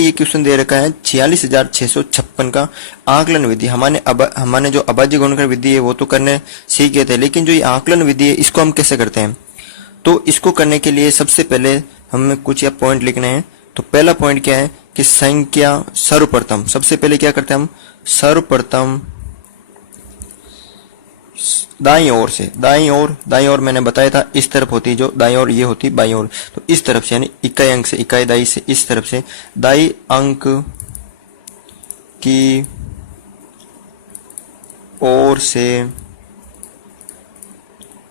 ये क्वेश्चन दे रखा है 46,656 का आकलन विधि। हमने जो अभाज्य गुणनखंड विधि है वो तो करने सीख गए थे, लेकिन जो ये आकलन विधि है इसको हम कैसे करते हैं। तो इसको करने के लिए सबसे पहले हमें कुछ या पॉइंट लिखने हैं। तो पहला पॉइंट क्या है कि संख्या सर्वप्रथम, सबसे पहले क्या करते हैं हम, सर्वप्रथम दाईं ओर मैंने बताया था इस तरफ होती, जो दाईं ओर ये होती बाईं ओर, तो इस तरफ से यानी इकाई अंक से, इकाई दाई से इस तरफ से दाई अंक की ओर से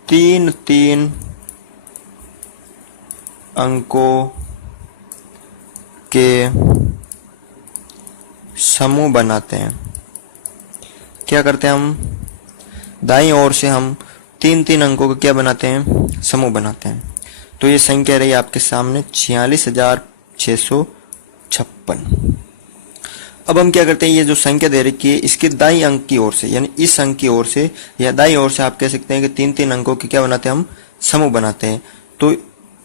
तीन तीन अंकों के समूह बनाते हैं। क्या करते हैं हम, दाईं ओर से हम तीन तीन अंकों का क्या बनाते हैं, समूह बनाते हैं। तो ये संख्या रही आपके सामने 46,656। अब हम क्या करते हैं, ये जो संख्या दे रखी है इसके दाईं अंक की ओर से यानी इस अंक की ओर से या दाईं ओर से आप कह सकते हैं कि तीन तीन अंकों के क्या बनाते हैं, हम समूह बनाते हैं। तो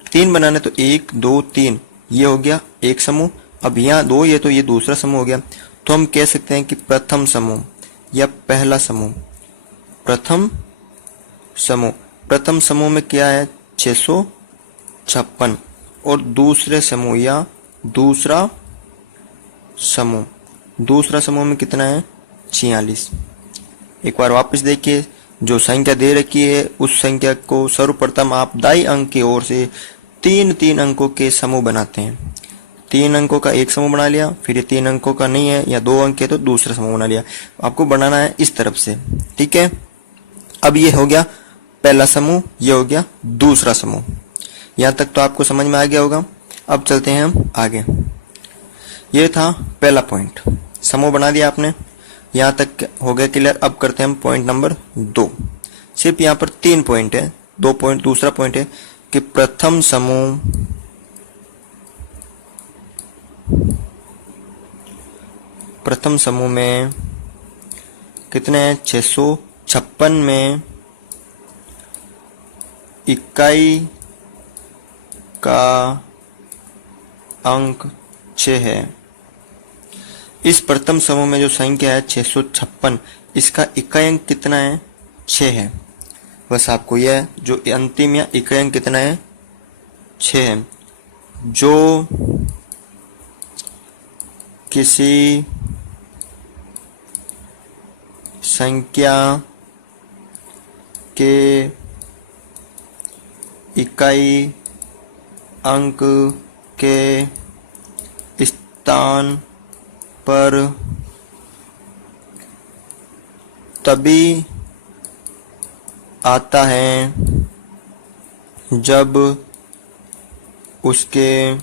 तीन बनाने तो 1 2 3 ये हो गया एक समूह। अब यहाँ 2 ये तो ये दूसरा समूह हो गया। तो हम कह सकते हैं कि प्रथम समूह या पहला समूह, प्रथम समूह में क्या है 656 और दूसरे समूह या दूसरा समूह में कितना है 46। एक बार वापस देखिए, जो संख्या दे रखी है उस संख्या को सर्वप्रथम आप दाईं अंक की ओर से तीन तीन अंकों के समूह बनाते हैं। 3 अंकों का एक समूह बना लिया, फिर ये 3 अंकों का नहीं है या 2 अंक है तो दूसरा समूह बना लिया। आपको बनाना है इस तरफ से, ठीक है। अब ये हो गया पहला समूह, ये हो गया दूसरा समूह। यहां तक तो आपको समझ में आ गया होगा। अब चलते हैं हम आगे। ये था पहला पॉइंट, समूह बना दिया आपने, यहां तक हो गया क्लियर। अब करते हैं हम पॉइंट नंबर 2। सिर्फ यहां पर 3 पॉइंट है, 2 पॉइंट दूसरा पॉइंट है कि प्रथम समूह में कितने हैं 656 में इकाई का अंक 6 है। इस प्रथम समूह में जो संख्या है 656, इसका इकाई अंक कितना है 6 है। बस आपको यह जो अंतिम या इकाई अंक कितना है 6 है। जो किसी संख्या के इकाई अंक के स्थान पर तभी आता है जब उसके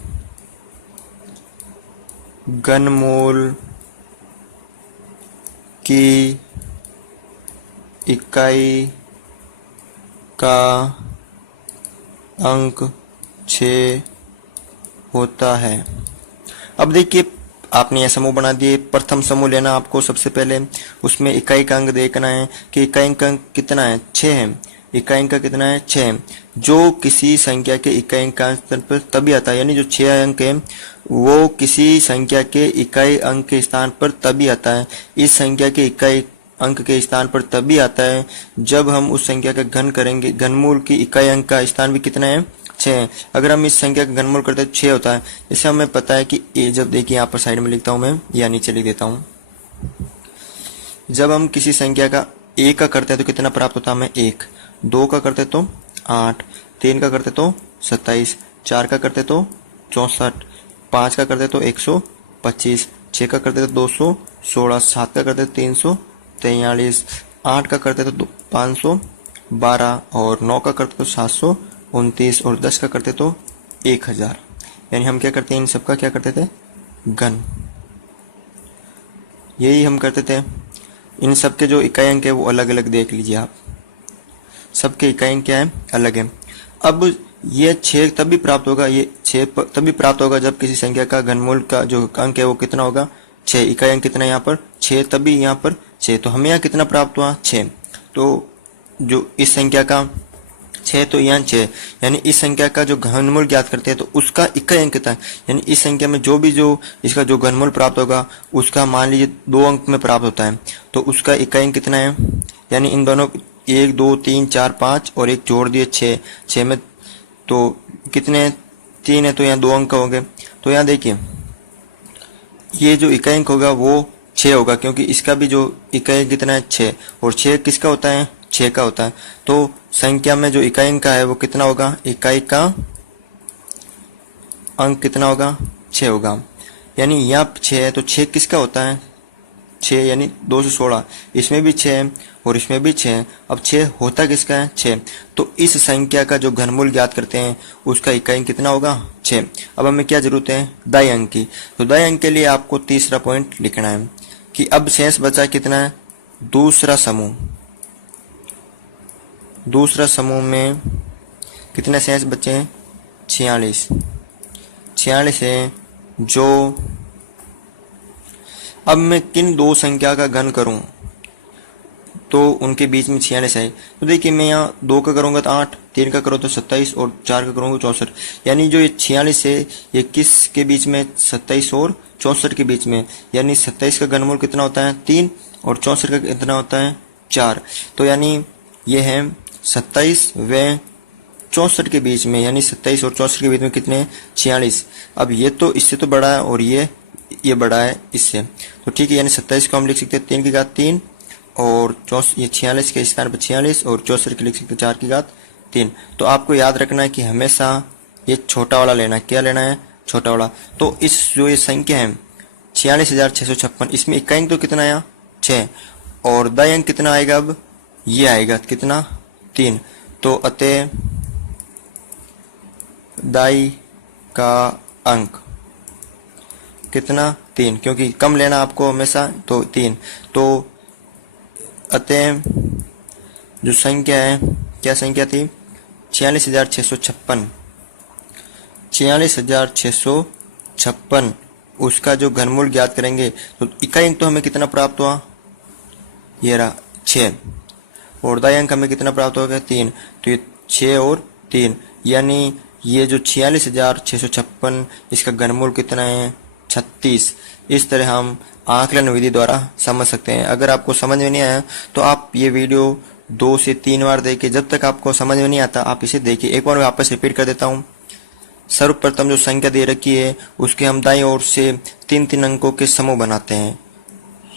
घनमूल की इकाई का अंक 6 होता है। अब देखिए, आपने यह समूह बना दिए। प्रथम समूह लेना आपको, सबसे पहले उसमें इकाई का अंक देखना है कि इकाई का अंक कितना है 6 है। इकाई का कितना है 6 है। जो किसी संख्या के इकाई अंक का स्थान पर तभी आता है, यानी जो 6 अंक है वो किसी संख्या के इकाई अंक के स्थान पर तभी आता है। इस संख्या के इकाई अंक के स्थान पर तभी आता है जब हम उस संख्या का घन करेंगे। घनमूल की इकाई अंक का स्थान भी कितना है 6 है। अगर हम इस संख्या का घनमूल करते हैं 6 होता है। इससे हमें पता है कि ए, जब देखिए यहाँ पर साइड में लिखता हूं मैं या नीचे लिख देता हूं, जब हम किसी संख्या का 1 का करते हैं तो कितना प्राप्त होता है हमें 1, 2 का करते तो 8, 3 का करते तो 27, 4 का करते तो 64, 5 का करते तो 125, 6 का करते तो 216, 7 का करते तो 343, 8 का करते तो 512 और 9 का करते तो 729 और 10 का करते तो 1000। यानी हम क्या करते हैं, इन सबका क्या करते थे घन, यही हम करते थे। इन सबके जो इकाई अंक है वो अलग अलग देख लीजिए आप, सबके इकाई अंक क्या है अलग है। अब ये 6 तभी प्राप्त होगा, ये 6 तभी प्राप्त होगा जब किसी संख्या का घनमूल का जो अंक है वो कितना होगा 6। इकाई अंक कितना है यहाँ पर 6, तभी यहाँ पर 6। तो हमें यहाँ कितना प्राप्त हुआ 6। तो जो इस संख्या का 6 तो यहाँ 6, यानी इस संख्या का जो घनमूल ज्ञात करते हैं तो उसका इकाई अंक कितना है, यानी इस संख्या में जो इसका जो घनमूल प्राप्त होगा उसका मान लीजिए 2 अंक में प्राप्त होता है, तो उसका इकाई अंक कितना है, यानी इन दोनों 1 2 3 4 5 और एक जोड़ दिए 6 में तो कितने 3 है, तो यहाँ 2 अंक हो गए। तो यहाँ देखिए ये जो इकाई अंक होगा वो 6 होगा, क्योंकि इसका भी जो इकाई अंक कितना है 6, और 6 किसका होता है, 6 का होता है। तो संख्या में जो इकाई अंक का है वो कितना होगा, इकाई का अंक कितना होगा, 6 होगा। यानी यहाँ 6 है तो 6 किसका होता है, 6 यानी 216, इसमें भी 6 है और इसमें भी 6 है। अब 6 होता किसका है, 6। तो इस संख्या का जो घनमूल ज्ञात करते हैं उसका इकाई अंक कितना होगा, 6। अब हमें क्या जरूरत है, दाई अंक की। तो दाई अंक के लिए आपको तीसरा पॉइंट लिखना है कि अब शेष बचा कितना है, दूसरा समूह। दूसरा समूह में कितने शेष बचे हैं, 46 है। जो अब मैं किन दो संख्या का घन करूं तो उनके बीच में 46 है। तो देखिए मैं यहाँ 2 का करूंगा तो 8, 3 का करो तो 27 और 4 का करूंगा 64। यानी जो ये 46 है ये किस के बीच में, 27 और 64 के बीच में। यानी 27 का घनमूल कितना होता है, 3, और 64 का कितना होता है, 4। तो यानी ये है 27 व 64 के बीच में, यानी 27 और 64 के बीच में कितने, 46। अब ये तो इससे तो बड़ा है और ये बड़ा है इससे, तो ठीक है। यानी 27 को हम लिख सकते हैं 3 की घात 3, और ये 46 के स्थान पर 46, और 64 के लिख सकते हैं 4 की घात 3। तो आपको याद रखना है कि हमेशा ये छोटा वाला लेना है। क्या लेना है, छोटा वाला। तो इस जो ये संख्या है 46,656, इसमें इकाई अंक तो कितना आया, 6, और दाई अंक कितना आएगा, अब ये आएगा कितना, 3। तो अतः दाई का अंक कितना, 3, क्योंकि कम लेना आपको हमेशा, तो 3। तो अतः जो संख्या है, क्या संख्या थी, 46,656, 46,656, उसका जो घनमूल ज्ञात करेंगे तो इकाई अंक तो हमें कितना प्राप्त हुआ, ये रहा 6, और दाई अंक हमें कितना प्राप्त हो गया, 3। तो ये 6 और 3, यानी ये जो 46,656 इसका घनमूल कितना है, 36। इस तरह हम आकलन विधि द्वारा समझ सकते हैं। अगर आपको समझ में नहीं आया तो आप ये वीडियो 2 से 3 बार देखिए, जब तक आपको समझ में नहीं आता आप इसे देखिए। एक बार मैं वापस रिपीट कर देता हूँ। सर्वप्रथम जो संख्या दे रखी है उसके हम दाईं ओर से 3-3 अंकों के समूह बनाते हैं।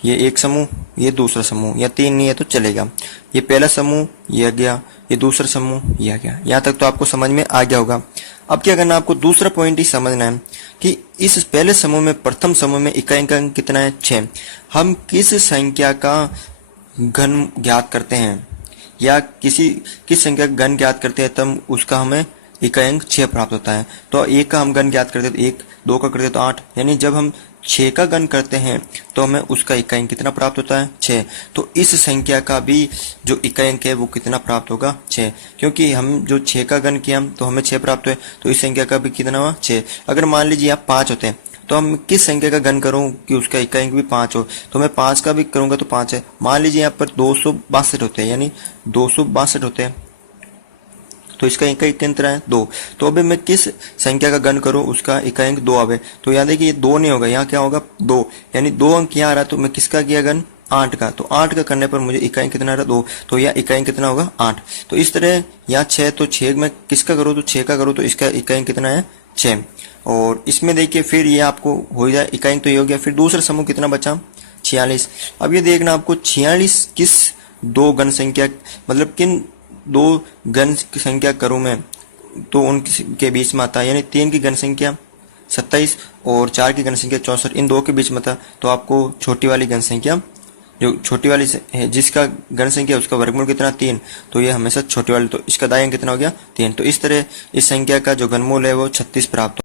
ये एक समूह, ये दूसरा समूह, या 3 नहीं है तो चलेगा। ये पहला समूह ये आ गया, ये दूसरा समूह ये आ गया। यहाँ तक तो आपको समझ में आ गया होगा। अब क्या करना है, आपको दूसरा पॉइंट ही समझना है कि इस पहले समूह में, प्रथम समूह में इकाई अंक कितना है, 6। हम किस संख्या का घन ज्ञात करते हैं या किस संख्या का घन ज्ञात करते हैं तब उसका हमें इकाई अंक 6 प्राप्त होता है। तो 1 का हम घन ज्ञात करते हैं तो 1, 2 का करते तो 8, यानी जब हम 6 का घन करते हैं तो हमें उसका इकाई अंक कितना प्राप्त होता है, 6। तो इस संख्या का भी जो इकाई अंक है वो कितना प्राप्त होगा, 6, क्योंकि हम जो 6 का घन किया तो हमें 6 प्राप्त हुए, तो इस संख्या का भी कितना हुआ, 6। अगर मान लीजिए आप 5 होते हैं तो हम किस संख्या का घन करूं कि उसका इकाई अंक भी 5 हो, तो मैं 5 का भी करूंगा तो 5 है। मान लीजिए यहाँ पर 262 होते हैं, यानी 262 होते हैं, तो इसका इकाई कितना है, 2। तो अभी मैं किस संख्या का घन करूं उसका इकाई अंक 2 आवे, तो याद है कि ये 2 नहीं होगा, यहाँ क्या होगा, 2, यानी 2 अंक यहाँ आ रहा, तो मैं किसका किया घन, 8 का। तो 8 का करने पर मुझे इकाई कितना आ रहा, 2, तो यह इकाई कितना होगा, 8। तो इस तरह यहाँ 6, तो 6 में किसका करूँ, तो 6 का करूँ तो इसका इकाई कितना है, 6। और इसमें देखिए फिर ये आपको हो जाए, इकाई तो ये हो गया। फिर दूसरा समूह कितना बचा, 46। अब ये देखना आपको 46 किस दो घन संख्या, मतलब किन 2 घन संख्या करूं मैं तो उनके बीच में आता है, यानी 3 की घन संख्या 27 और 4 की घन संख्या 64, इन 2 के बीच में था। तो आपको छोटी वाली घन संख्या, जो छोटी वाली है जिसका घन संख्या उसका वर्गमूल कितना, 3, तो ये हमेशा छोटी वाली, तो इसका दाईं अंक कितना हो गया, 3। तो इस तरह इस संख्या का जो घनमूल है वो 36 प्राप्त